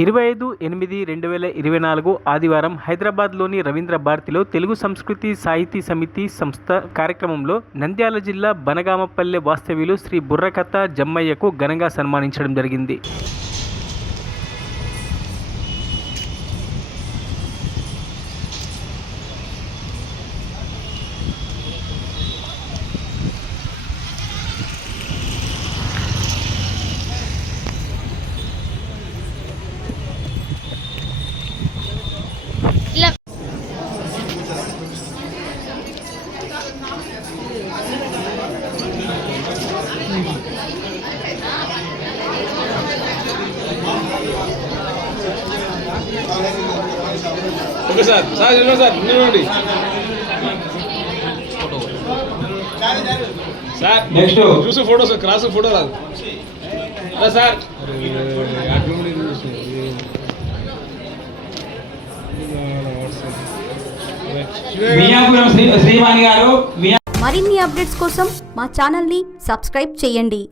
25/8/2024 ఆదివారం హైదరాబాద్లోని రవీంద్ర భారతిలో తెలుగు సంస్కృతి సాహితీ సమితి సంస్థ కార్యక్రమంలో నంద్యాల జిల్లా బనగామపల్లె వాస్తవ్యులు శ్రీ బుర్రకథ జమ్మయ్యకు ఘనంగా సన్మానించడం జరిగింది. ఓకే సార్ నిలవండి సార్ నెక్స్ట్ చూసి ఫోటో సార్ క్రాస్ ఫోటో రాదు సార్ మరిన్ని అప్డేట్స్ కోసం మా ఛానల్ని సబ్స్క్రైబ్ చేయండి.